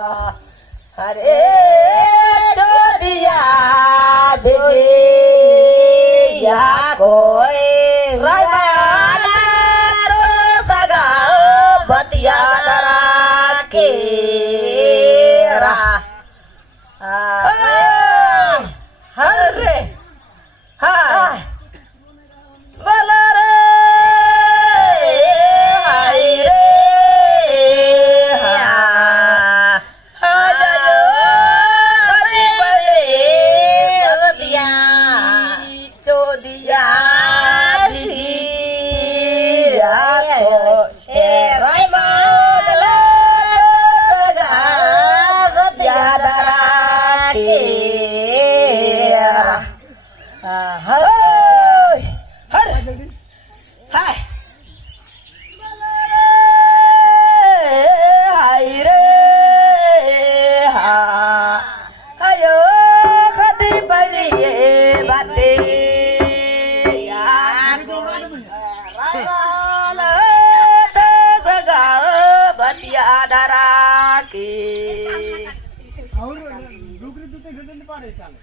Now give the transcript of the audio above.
अरे चोदिया दीदी या कोई रवाना रो सगा बतिया दरा के रा हरे हाँ बोला रे हाय रे हाँ चोदिया दारा की और डुकरी दुते घटन पाडे चाले